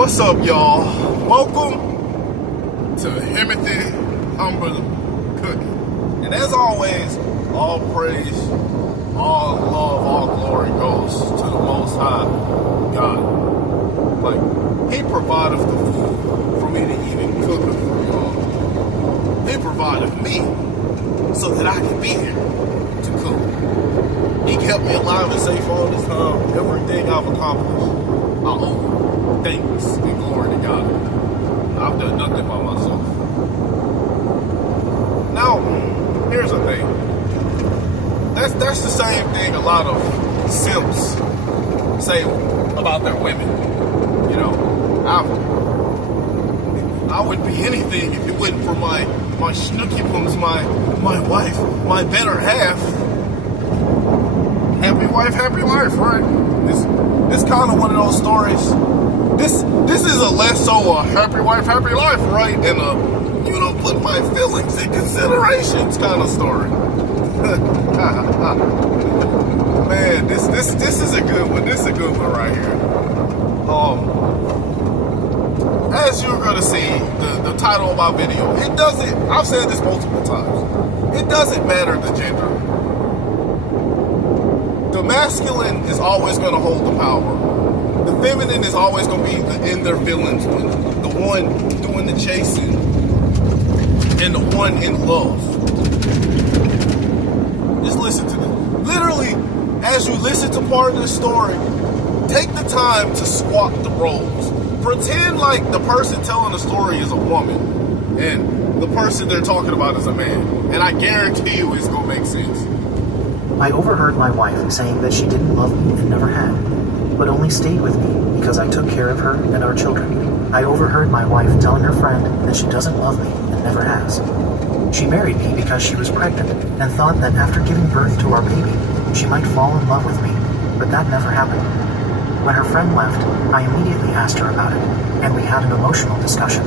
What's up, y'all? Welcome to Himothy Humble Cooking. And as always, all praise, all love, all glory goes to the Most High God. Like, He provided the food for me to even cook it for y'all. He provided me so that I can be here to cook. He kept me alive and safe all this time. Everything I've accomplished, I owe thanks and glory to God. I've done nothing by myself. Now, here's the thing. That's the same thing a lot of simps say about their women. You know, I wouldn't be anything if it wasn't for my snooky booms, my wife, my better half. Happy life, right? It's kind of one of those stories. This is a less so a happy wife, happy life, right? And put my feelings in considerations kind of story. Man, this is a good one. This is a good one right here. As you're gonna see, the title of my video, I've said this multiple times. It doesn't matter the gender. The masculine is always going to hold the power. The feminine is always going to be in their feelings, the one doing the chasing, and the one in love. Just listen to this. Literally, as you listen to part of this story, take the time to swap the roles. Pretend like the person telling the story is a woman, and the person they're talking about is a man. And I guarantee you it's going to make sense. I overheard my wife saying that she didn't love me and never had, but only stayed with me because I took care of her and our children. I overheard my wife telling her friend that she doesn't love me and never has. She married me because she was pregnant and thought that after giving birth to our baby, she might fall in love with me, but that never happened. When her friend left, I immediately asked her about it, and we had an emotional discussion.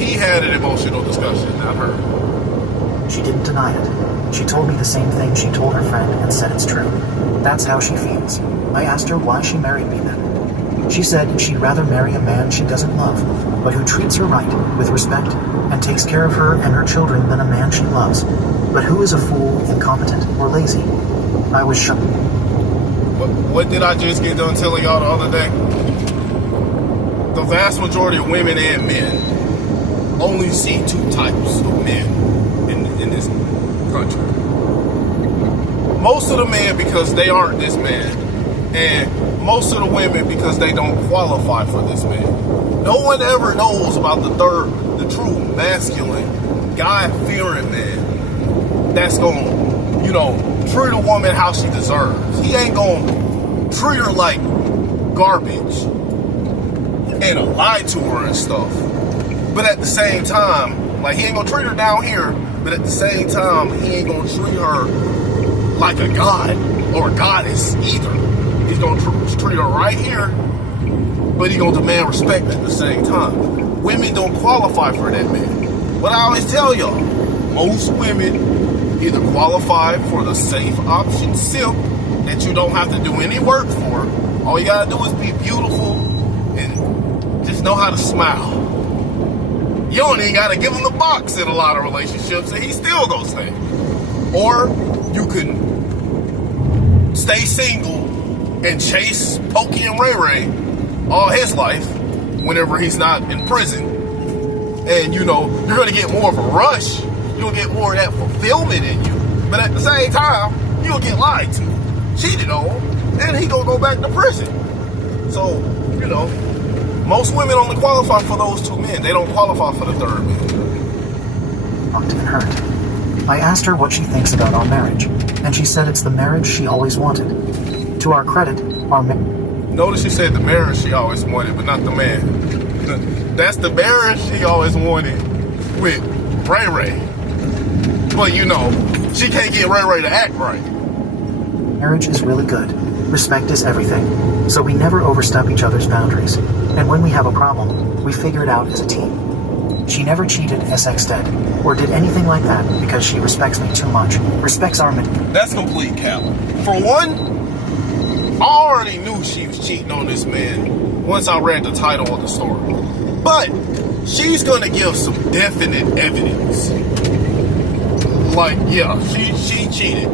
He had an emotional discussion, not her. She didn't deny it. She told me the same thing she told her friend and said it's true. That's how she feels. I asked her why she married me then. She said she'd rather marry a man she doesn't love, but who treats her right, with respect, and takes care of her and her children than a man she loves, but who is a fool, incompetent, or lazy. I was shocked. What did I just get done telling y'all the other day? The vast majority of women and men only see two types of men in this country. Most of the men because they aren't this man, and most of the women because they don't qualify for this man. No one ever knows about the true masculine, God-fearing man that's gonna, treat a woman how she deserves. He ain't gonna treat her like garbage and lie to her and stuff. But at the same time, like, he ain't gonna treat her down here, but at the same time, he ain't gonna treat her like a god or a goddess either. He's gonna treat her right here, but he's gonna demand respect at the same time. Women don't qualify for that man. What I always tell y'all, most women either qualify for the safe option simp that you don't have to do any work for. All you gotta do is be beautiful and just know how to smile. You don't even gotta give him the box in a lot of relationships and he's still gonna stay. Or you can stay single and chase Pokey and Ray Ray all his life whenever he's not in prison. And you're gonna get more of a rush. You'll get more of that fulfillment in you. But at the same time, you'll get lied to, cheated on, and he gonna go back to prison. So, most women only qualify for those two men. They don't qualify for the third man. And hurt. I asked her what she thinks about our marriage, and she said it's the marriage she always wanted. To our credit, Notice she said the marriage she always wanted, but not the man. That's the marriage she always wanted with Ray Ray. But she can't get Ray Ray to act right. Marriage is really good. Respect is everything. So we never overstep each other's boundaries. And when we have a problem, we figure it out as a team. She never cheated SX did, or did anything like that because she respects me too much. Respects our men. That's complete cap. For one, I already knew she was cheating on this man once I read the title of the story. But she's gonna give some definite evidence. Like, yeah, she cheated.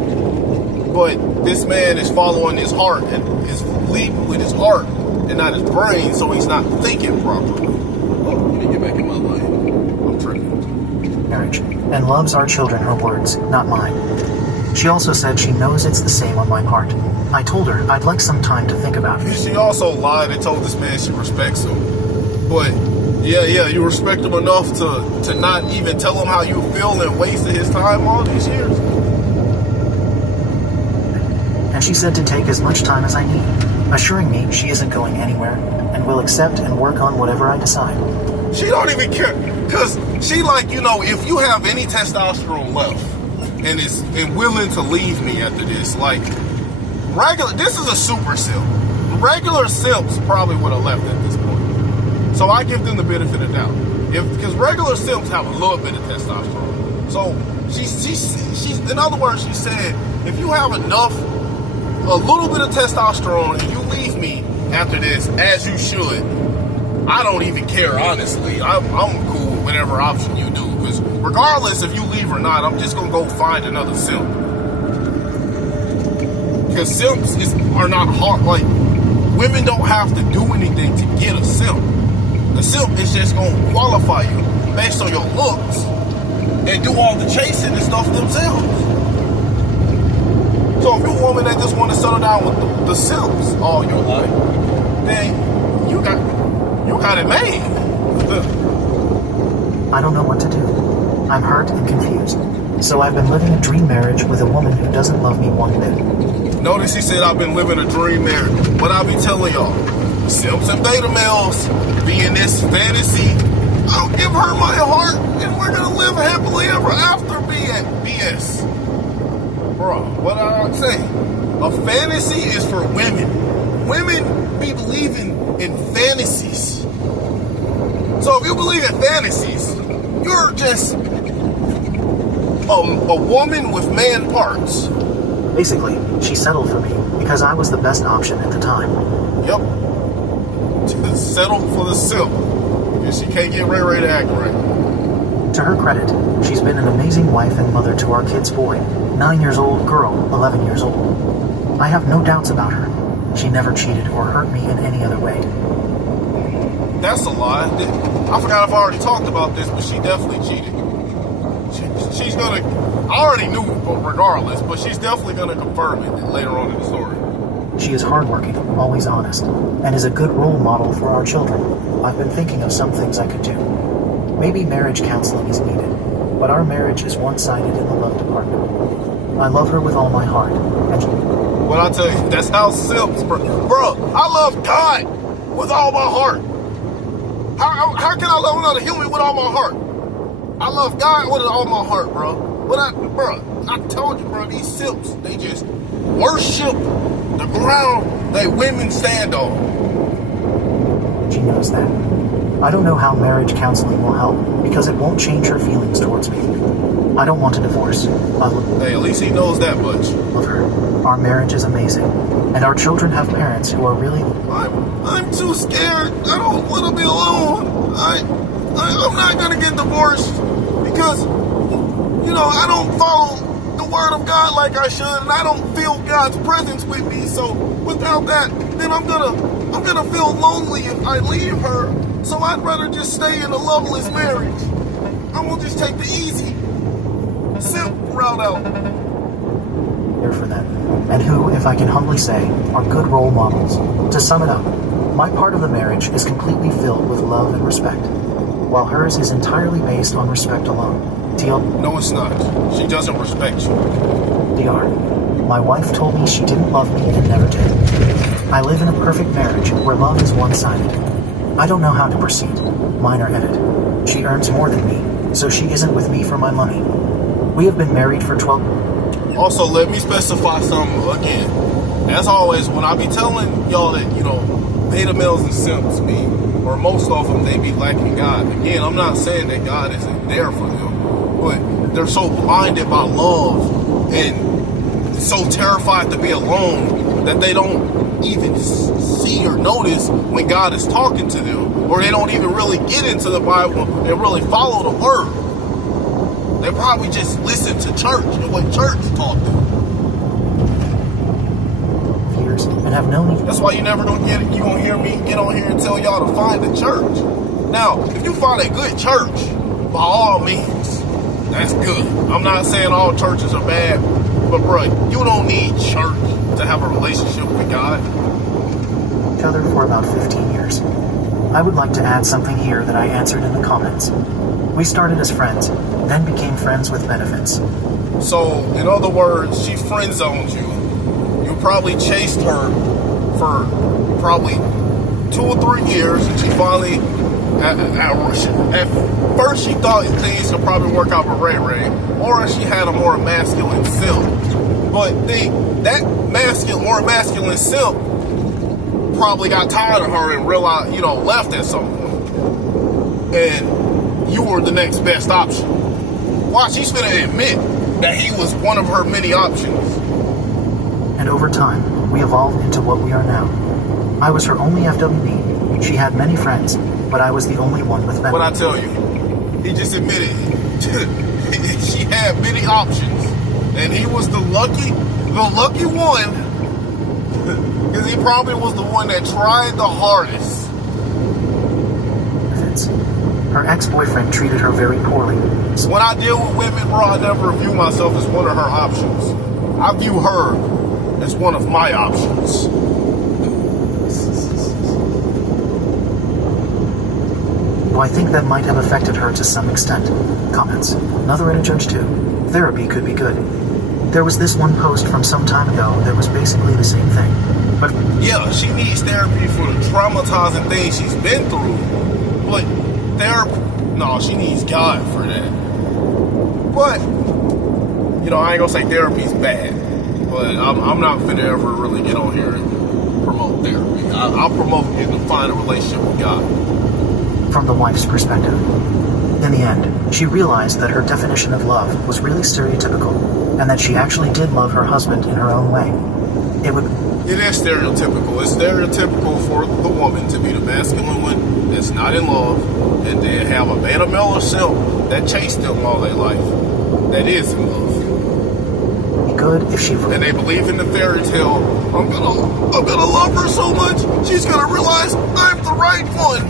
But this man is following his heart and is leading with his heart and not his brain, so he's not thinking properly. Oh, let me get back in my lane. I'm tripping. Marriage, and loves our children, her words, not mine. She also said she knows it's the same on my part. I told her I'd like some time to think about it. She also lied and told this man she respects him. But, yeah, you respect him enough to not even tell him how you feel and wasted his time all these years? And she said to take as much time as I need, assuring me she isn't going anywhere and will accept and work on whatever I decide. She don't even care, because she like, if you have any testosterone left and willing to leave me after this, like, this is a super simp. Regular simps probably would have left at this point. So I give them the benefit of doubt. Because regular simps have a little bit of testosterone. So she's in other words, she said, if you have a little bit of testosterone and you leave me after this, as you should, I don't even care, honestly. I'm cool with whatever option you do, because regardless if you leave or not, I'm just going to go find another simp. Because simps are not hard. Like, women don't have to do anything to get a simp. The simp is just going to qualify you based on your looks and do all the chasing and stuff themselves. So if you're a woman that just want to settle down with the simps all your life, then you got it made. I don't know what to do. I'm hurt and confused. So I've been living a dream marriage with a woman who doesn't love me one bit. Notice he said I've been living a dream marriage. What I be telling y'all, simps and beta males be in this fantasy. I'll give her my heart and we're gonna live happily ever after BS. Bro, what did I say? A fantasy is for women. Women be believing in fantasies. So if you believe in fantasies, you're just a woman with man parts. Basically, she settled for me because I was the best option at the time. Yep. Just settle for the simp. Because she can't get Ray to act right. To her credit, she's been an amazing wife and mother to our kid's boy, 9 years old, girl, 11 years old. I have no doubts about her. She never cheated or hurt me in any other way. That's a lie. I forgot if I already talked about this, but she definitely cheated. She's gonna, I already knew regardless, but she's definitely gonna confirm it later on in the story. She is hardworking, always honest, and is a good role model for our children. I've been thinking of some things I could do. Maybe marriage counseling is needed, but our marriage is one-sided in the love department. I love her with all my heart. And what I tell you, that's how simps, bro. I love God with all my heart. How can I love another human with all my heart? I love God with all my heart, bro. I told you, bro, these simps, they just worship the ground that women stand on. She knows that. I don't know how marriage counseling will help, because it won't change her feelings towards me. I don't want a divorce. Hey, at least he knows that much. Love her. Our marriage is amazing, and our children have parents who are really... I'm too scared. I don't want to be alone. I'm not going to get divorced because, I don't follow the word of God like I should, and I don't feel God's presence with me. So without that, then I'm gonna feel lonely if I leave her. So I'd rather just stay in a loveless marriage. I'm gonna just take the easy simp route out. Here for them, and who, if I can humbly say, are good role models. To sum it up, my part of the marriage is completely filled with love and respect, while hers is entirely based on respect alone. No, it's not. She doesn't respect you. DR, my wife told me she didn't love me and never did. I live in a perfect marriage where love is one-sided. I don't know how to proceed. Minor edit. She earns more than me, so she isn't with me for my money. We have been married for 12... Also, let me specify something again. As always, when I be telling y'all that, beta males and simps be, or most of them, they be lacking God. Again, I'm not saying that God isn't there for them, but they're so blinded by love and so terrified to be alone that they don't even see or notice when God is talking to them, or they don't even really get into the Bible and really follow the word. They probably just listen to church and what church taught them. Fears and have no need. That's why you never gonna get it. You gonna hear me get on here and tell y'all to find a church. Now, if you find a good church, by all means, that's good. I'm not saying all churches are bad, but bro, you don't need church to have a relationship with God. Each other for about 15 years. I would like to add something here that I answered in the comments. We started as friends, then became friends with benefits. So, in other words, she friend zoned you. You probably chased her for probably 2 or 3 years, and she finally, at first she thought things could probably work out with Ray Ray, or she had a more masculine self. But that more masculine self probably got tired of her and realized, left at some point. And you were the next best option. Why? She's gonna admit that he was one of her many options. And over time, we evolved into what we are now. I was her only FWB. She had many friends, but I was the only one with benefits. What I tell you, he just admitted she had many options, and he was the lucky one, because he probably was the one that tried the hardest. Her ex-boyfriend treated her very poorly. When I deal with women, bro, I never view myself as one of her options. I view her as one of my options. Well, I think that might have affected her to some extent. Comments. Another in a judge too. Therapy could be good. There was this one post from some time ago that was basically the same thing. But yeah, she needs therapy for the traumatizing things she's been through. But no, she needs God for that. But, I ain't gonna say therapy's bad. But I'm not finna ever really get on here and promote therapy. I'll promote getting to find a relationship with God. From the wife's perspective. In the end, she realized that her definition of love was really stereotypical, and that she actually did love her husband in her own way. It is stereotypical. It's stereotypical for the woman to be the masculine one that's not in love, and then have a beta male herself that chased them all their life, that is in love. Be good if she and they believe in the fairy tale. I'm gonna love her so much, she's gonna realize I'm the right one.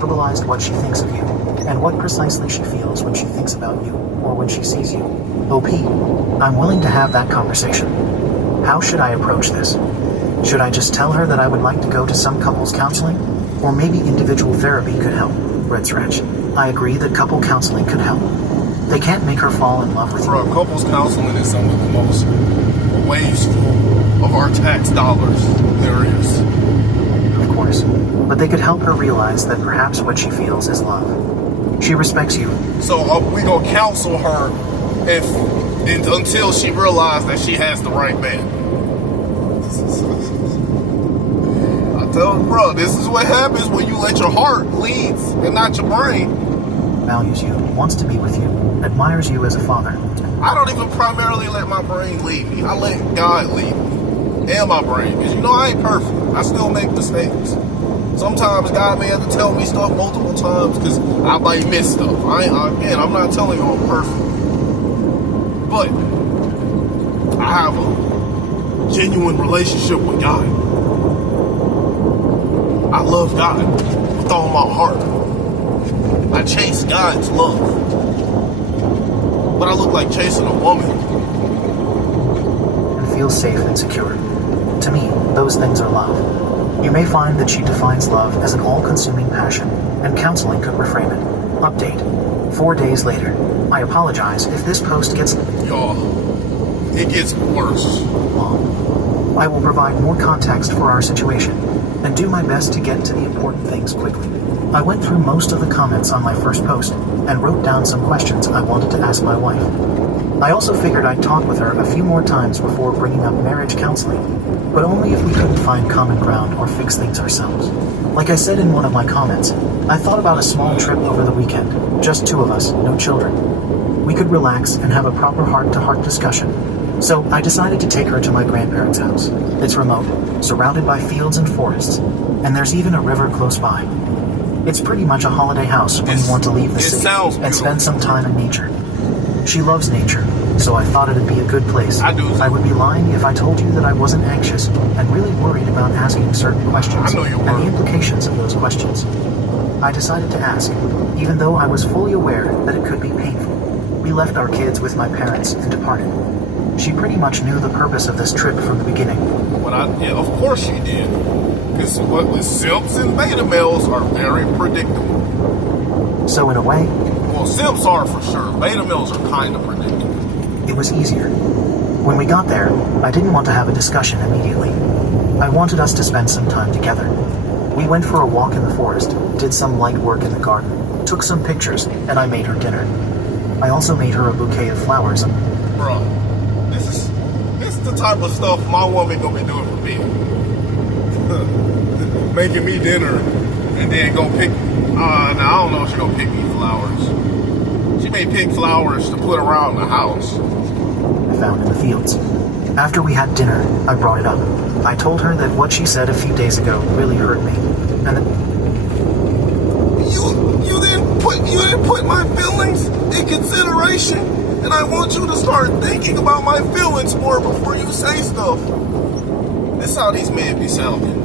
Verbalized what she thinks of you, and what precisely she feels when she thinks about you, or when she sees you. OP, I'm willing to have that conversation. How should I approach this? Should I just tell her that I would like to go to some couples counseling? Or maybe individual therapy could help? Red Scratch. I agree that couple counseling could help. They can't make her fall in love with you. Couples counseling is some of the most wasteful of our tax dollars there is. Of course. But they could help her realize that perhaps what she feels is love. She respects you. So we gonna counsel her until she realizes that she has the right man. I tell her, bro, this is what happens when you let your heart lead and not your brain. Values you, wants to be with you, admires you as a father. I don't even primarily let my brain lead me. I let God lead me. And my brain. Because I ain't perfect. I still make mistakes. Sometimes God may have to tell me stuff multiple times because I might miss stuff. I'm not telling you I'm perfect. But I have a genuine relationship with God. I love God with all my heart. I chase God's love. But I look like chasing a woman. And feel safe and secure. To me, those things are love. You may find that she defines love as an all-consuming passion, and counseling could reframe it. Update. 4 days later. I apologize if this post gets... Y'all, it gets worse. Long. I will provide more context for our situation, and do my best to get to the important things quickly. I went through most of the comments on my first post, and wrote down some questions I wanted to ask my wife. I also figured I'd talk with her a few more times before bringing up marriage counseling, but only if we couldn't find common ground or fix things ourselves. Like I said in one of my comments, I thought about a small trip over the weekend, just 2 of us, no children. We could relax and have a proper heart-to-heart discussion. So I decided to take her to my grandparents' house. It's remote, surrounded by fields and forests, and there's even a river close by. It's pretty much a holiday house when you want to leave the city and spend some time in nature. She loves nature, so I thought it'd be a good place. I would be lying if I told you that I wasn't anxious and really worried about asking certain questions and the implications of those questions. I decided to ask, even though I was fully aware that it could be painful. We left our kids with my parents and departed. She pretty much knew the purpose of this trip from the beginning. Yeah, of course she did. Because simps and beta males are very predictable. So in a way... Well, simps are for sure. Beta males are kind of predictable. It was easier. When we got there, I didn't want to have a discussion immediately. I wanted us to spend some time together. We went for a walk in the forest, did some light work in the garden, took some pictures, and I made her dinner. I also made her a bouquet of flowers. Bro, this is the type of stuff my woman gonna be doing for me. Making me dinner, and then go pick. Now I don't know if she gonna pick me flowers. She may pick flowers to put around the house. I found in the fields. After we had dinner, I brought it up. I told her that what she said a few days ago really hurt me, and that you didn't put my feelings in consideration, and I want you to start thinking about my feelings more before you say stuff. That's how these men be sounding.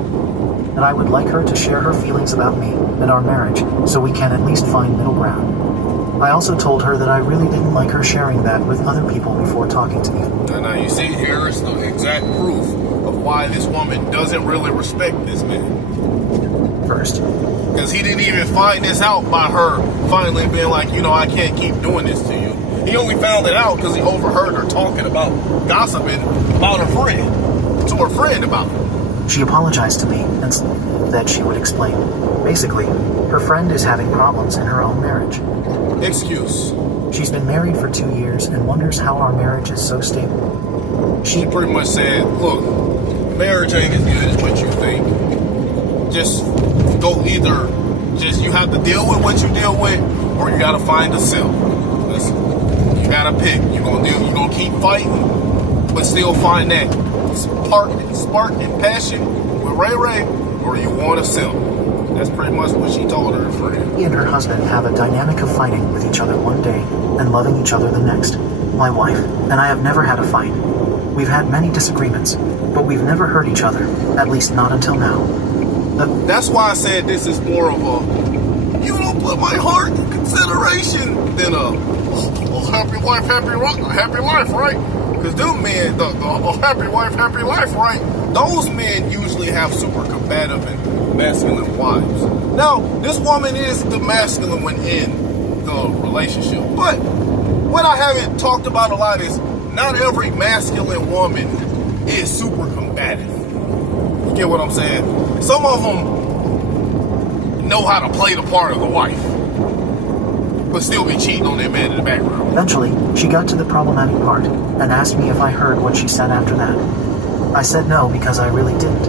That I would like her to share her feelings about me and our marriage, so we can at least find middle ground. I also told her that I really didn't like her sharing that with other people before talking to me. And now you see, here is the exact proof of why this woman doesn't really respect this man. First, because he didn't even find this out by her finally being like, I can't keep doing this to you. He only found it out because he overheard her talking about gossiping about her friend, to her friend about it. She apologized to me and said that she would explain. Basically, her friend is having problems in her own marriage. Excuse. She's been married for 2 years and wonders how our marriage is so stable. She pretty much said, look, marriage ain't as good as what you think. Just go you have to deal with what you deal with, or you gotta find a self. Listen, you gotta pick. You're gonna keep fighting, but still find that spark and passion with Ray, or you want a self. That's pretty much what she told her friend. He and her husband have a dynamic of fighting with each other one day and loving each other the next. My wife and I have never had a fight. We've had many disagreements, but we've never hurt each other, at least not until now. That's why I said this is more of a, you don't put my heart in consideration than a happy wife, happy life, right? Because them men, the happy wife, happy life, right? Those men usually have super combative and masculine wives. Now, this woman is the masculine one in the relationship. But what I haven't talked about a lot is not every masculine woman is super combative. You get what I'm saying? Some of them know how to play the part of the wife, but still be cheating on their man in the background. Eventually, she got to the problematic part and asked me if I heard what she said after that. I said no because I really didn't.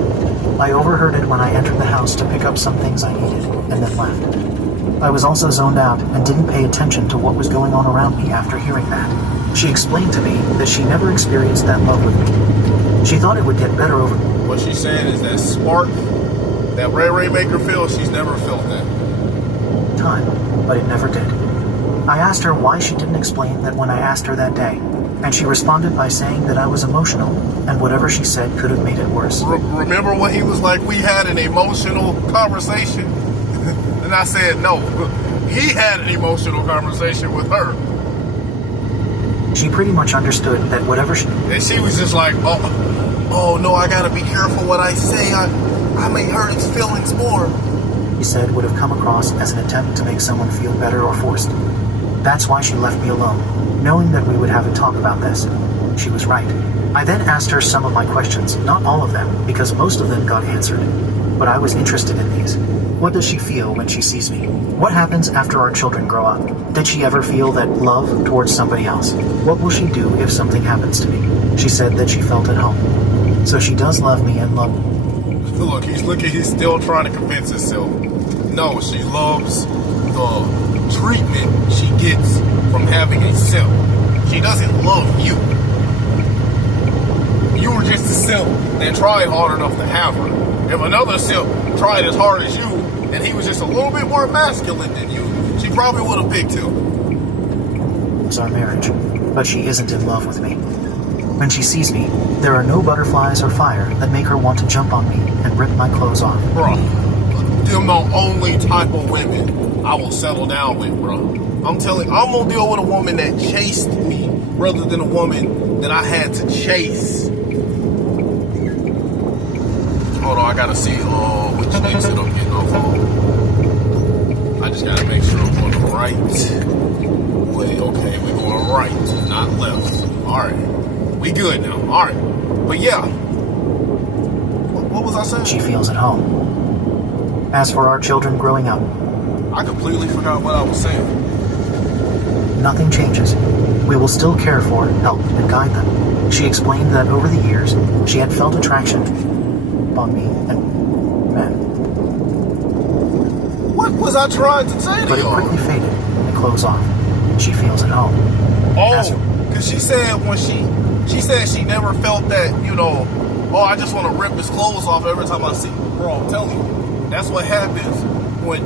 I overheard it when I entered the house to pick up some things I needed and then left. I was also zoned out and didn't pay attention to what was going on around me after hearing that. She explained to me that she never experienced that love with me. She thought it would get better over me. What she's saying is that spark that Ray make her feel, she's never felt that. Time, but it never did. I asked her why she didn't explain that when I asked her that day, and she responded by saying that I was emotional, and whatever she said could have made it worse. Remember when he was like, we had an emotional conversation? And I said, no, he had an emotional conversation with her. She pretty much understood that whatever she... And she was just like, oh no, I gotta be careful what I say. I may hurt his feelings more. He said would have come across as an attempt to make someone feel better or forced. That's why she left me alone, knowing that we would have a talk about this. She was right. I then asked her some of my questions, not all of them, because most of them got answered. But I was interested in these. What does she feel when she sees me? What happens after our children grow up? Did she ever feel that love towards somebody else? What will she do if something happens to me? She said that she felt at home. So she does love me and love me. Look, he's still trying to convince himself. No, she loves the treatment she gets from having a self. She doesn't love you. were just a simp that tried hard enough to have her. If another simp tried as hard as you, and he was just a little bit more masculine than you, she probably would have picked him. It's our marriage, but she isn't in love with me. When she sees me, there are no butterflies or fire that make her want to jump on me and rip my clothes off. Bro, them the only type of women I will settle down with, bro. I'm gonna deal with a woman that chased me rather than a woman that I had to chase. Hold on, I gotta see which exit I'm getting off on. I just gotta make sure I'm going the right way. Okay, we're going right, not left. Alright, we good now. Alright, but yeah. What was I saying? She feels at home. As for our children growing up, I completely forgot what I was saying. Nothing changes. We will still care for, help, and guide them. She explained that over the years, she had felt attraction on me and men. What was I trying to say to But it y'all? quickly faded and closed off. She feels at home. Oh, because she said she said she never felt that, I just want to rip his clothes off every time I see him. Bro, I'm telling you, that's what happens when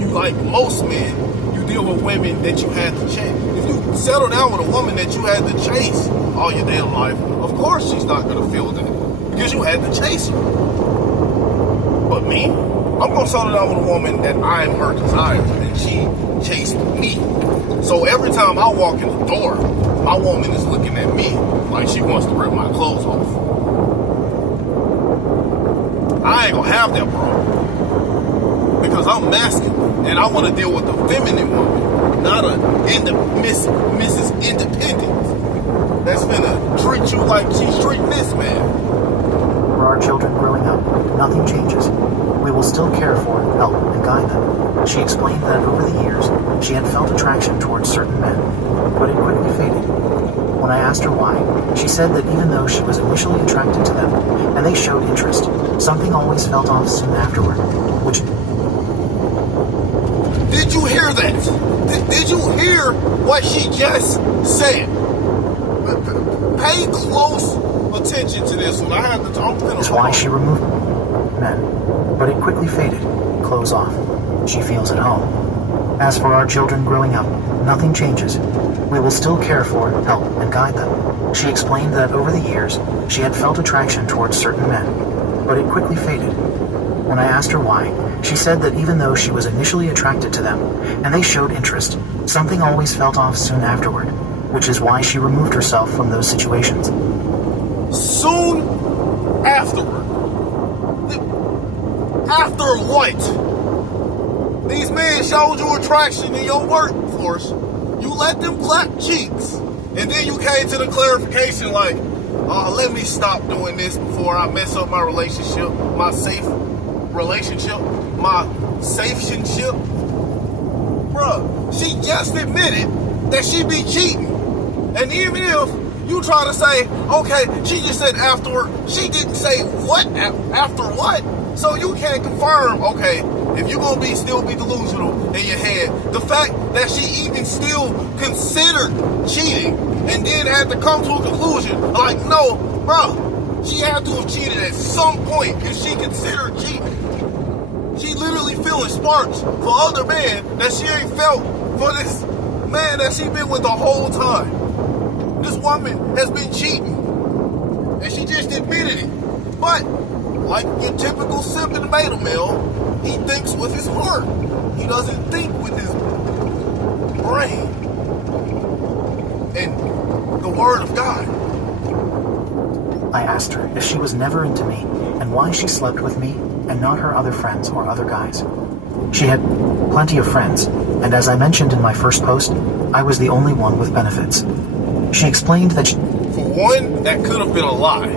you, like most men, you deal with women that you had to chase. If you settle down with a woman that you had to chase all your damn life, of course she's not going to feel that because you had to chase her. But me, I'm going to settle down with a woman that I am her desire and she chased me. So every time I walk in the door, my woman is looking at me like she wants to rip my clothes off. I ain't gonna have that, bro. Because I'm masculine and I want to deal with a feminine woman, not a Mrs. Independent that's finna treat you like she's treating this man. For our children growing up, nothing changes. We will still care for, help, and guide them. She explained that over the years, she had felt attraction towards certain men, but it quickly faded. When I asked her why, she said that even though she was initially attracted to them, and they showed interest, something always felt off soon afterward, which... Did you hear that? Did you hear what she just said? Pay close attention to this one. That's why she removed men, but it quickly faded, closed off. She feels at home. As for our children growing up, nothing changes. We will still care for, help, and guide them. She explained that over the years, she had felt attraction towards certain men, but it quickly faded. When I asked her why, she said that even though she was initially attracted to them, and they showed interest, something always felt off soon afterward, which is why she removed herself from those situations. Soon afterward? After what? These men showed you attraction in your workforce. You let them clap cheeks. And then you came to the clarification like, let me stop doing this before I mess up my relationship, my safe relationship, my safetionship. Bruh, she just admitted that she be cheating. And even if you try to say, okay, she just said afterward, she didn't say what, after what? So you can't confirm, okay, if you're going to still be delusional in your head, the fact that she even still considered cheating and then had to come to a conclusion, like, no, bro, she had to have cheated at some point if she considered cheating. She literally feeling sparks for other men that she ain't felt for this man that she been with the whole time. This woman has been cheating, and she just admitted it. But like your typical simp and beta male, he thinks with his heart. He doesn't think with his brain. And the word of God. I asked her if she was never into me and why she slept with me and not her other friends or other guys. She had plenty of friends, and as I mentioned in my first post, I was the only one with benefits. She explained that for one, that could have been a lie.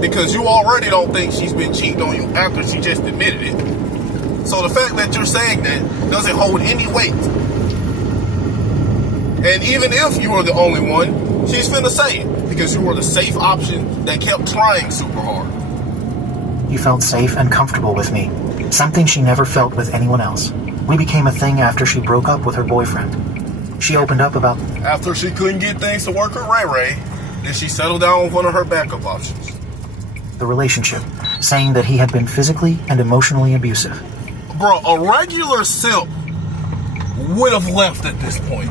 Because you already don't think she's been cheating on you after she just admitted it. So the fact that you're saying that doesn't hold any weight. And even if you were the only one, she's finna say it. Because you were the safe option that kept trying super hard. You felt safe and comfortable with me. Something she never felt with anyone else. We became a thing after she broke up with her boyfriend. She opened up about... After she couldn't get things to work with Ray Ray, Then she settled down with one of her backup options. The relationship, saying that he had been physically and emotionally abusive. Bro, a regular simp would have left at this point.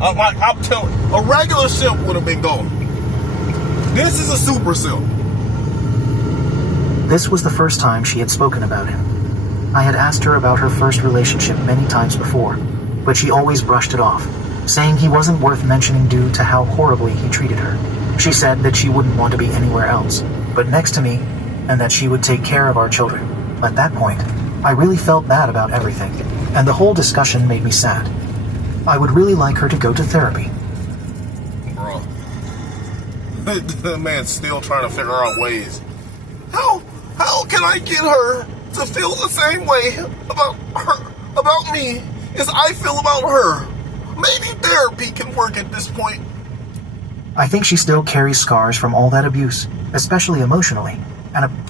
I'm telling you, a regular simp would have been gone. This is a super simp. This was the first time she had spoken about him. I had asked her about her first relationship many times before, but she always brushed it off, saying he wasn't worth mentioning due to how horribly he treated her. She said that she wouldn't want to be anywhere else, but next to me, and that she would take care of our children. At that point, I really felt bad about everything, and the whole discussion made me sad. I would really like her to go to therapy. Bro, the man's still trying to figure out ways. How can I get her to feel the same way about me as I feel about her? Maybe therapy can work at this point. I think she still carries scars from all that abuse, especially emotionally.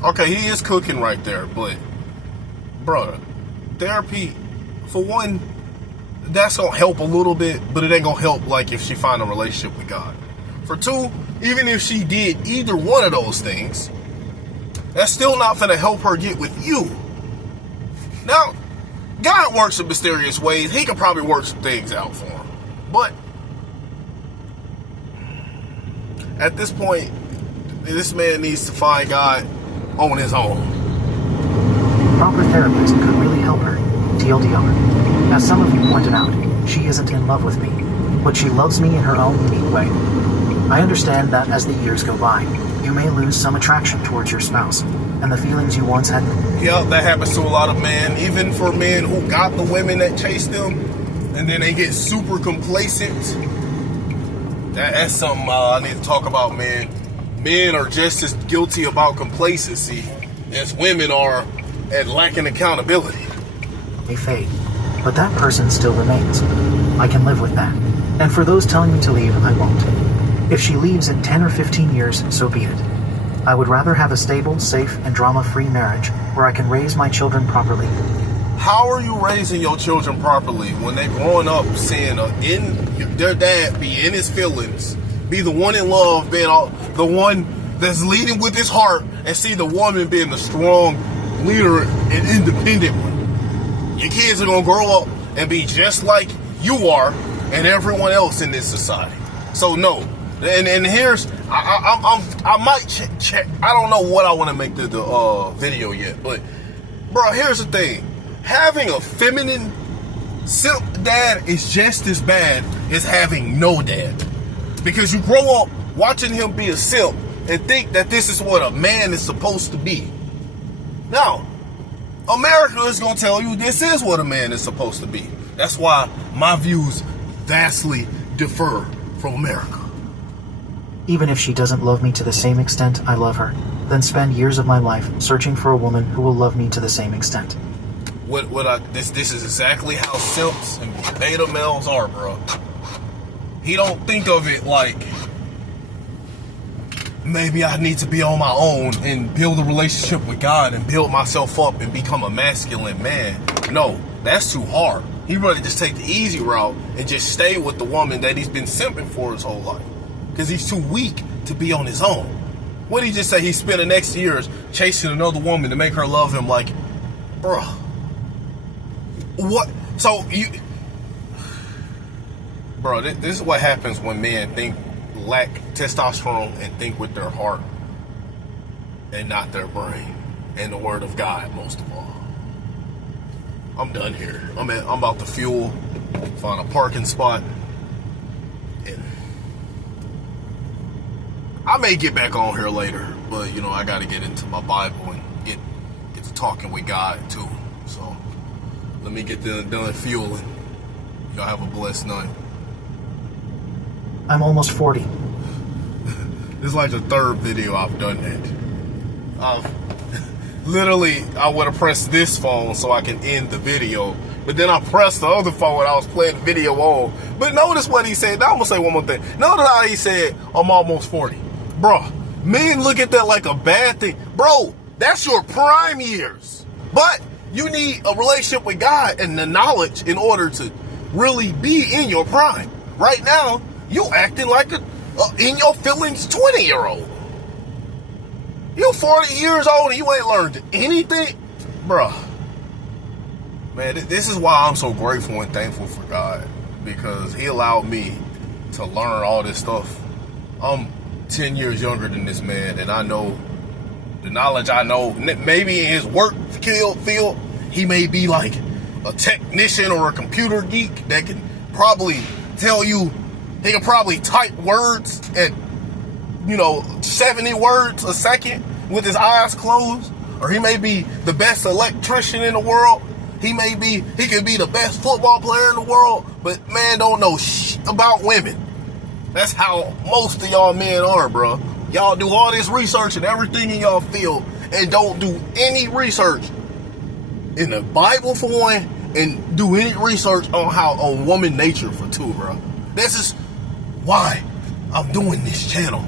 Okay, he is cooking right there, but bro, therapy, for one, that's gonna help a little bit, but it ain't gonna help like if she find a relationship with God. For two, even if she did either one of those things, that's still not gonna help her get with you. Now, God works in mysterious ways. He can probably work some things out for him. But at this point, this man needs to find God on his own. Proper therapist could really help her. TLDR. As some of you pointed out, she isn't in love with me, but she loves me in her own unique way. I understand that as the years go by, you may lose some attraction towards your spouse, and the feelings you once had. Yeah, that happens to a lot of men, even for men who got the women that chase them, and then they get super complacent. That's something I need to talk about, man. Men are just as guilty about complacency as women are at lacking accountability. They fade, but that person still remains. I can live with that. And for those telling me to leave, I won't. If she leaves in 10 or 15 years, so be it. I would rather have a stable, safe, and drama-free marriage where I can raise my children properly. How are you raising your children properly when they're growing up seeing their dad be in his feelings, be the one in love, being the one that's leading with his heart, and see the woman being the strong leader and independent one? Your kids are going to grow up and be just like you are and everyone else in this society. So no. And here's, I might check. I don't know what I want to make the video yet, but bro, here's the thing: having a feminine simp dad is just as bad as having no dad, because you grow up watching him be a simp and think that this is what a man is supposed to be. Now, America is gonna tell you this is what a man is supposed to be. That's why my views vastly differ from America. Even if she doesn't love me to the same extent I love her, then spend years of my life searching for a woman who will love me to the same extent. This is exactly how simps and beta males are, bro. He don't think of it like, maybe I need to be on my own and build a relationship with God and build myself up and become a masculine man. No, that's too hard. He'd rather just take the easy route and just stay with the woman that he's been simping for his whole life, because he's too weak to be on his own. What did he just say? He spent the next years chasing another woman to make her love him. Like, bro, what? So bro, this is what happens when men lack testosterone and think with their heart and not their brain and the word of God, most of all. I'm done here. I'm about to fuel, find a parking spot, and I may get back on here later, but you know, I got to get into my Bible and get to talking with God too. So let me get done fueling. Y'all have a blessed night. I'm almost 40. This is like the third video I've done that. Literally, I would have pressed this phone so I can end the video, but then I pressed the other phone and I was playing the video on. But notice what he said. Now I'm gonna say one more thing. Notice how he said, I'm almost 40. Bro, men look at that like a bad thing. Bro, that's your prime years. But you need a relationship with God and the knowledge in order to really be in your prime. Right now, you acting like in your feelings 20-year-old. You 40 years old and you ain't learned anything? Bruh. Man, this is why I'm so grateful and thankful for God. Because he allowed me to learn all this stuff. I'm 10 years younger than this man, and I know the knowledge I know. Maybe in his work field, he may be like a technician or a computer geek that can probably tell you, he can probably type words at, 70 words a second with his eyes closed. Or he may be the best electrician in the world. He could be the best football player in the world, but man don't know shit about women. That's how most of y'all men are, bro. Y'all do all this research and everything in y'all field and don't do any research in the Bible for one, and do any research on woman nature for two, bro. This is why I'm doing this channel,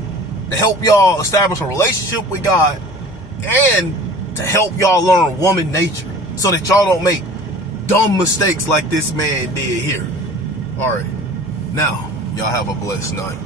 to help y'all establish a relationship with God and to help y'all learn woman nature so that y'all don't make dumb mistakes like this man did here. All right. Now, y'all have a blessed night.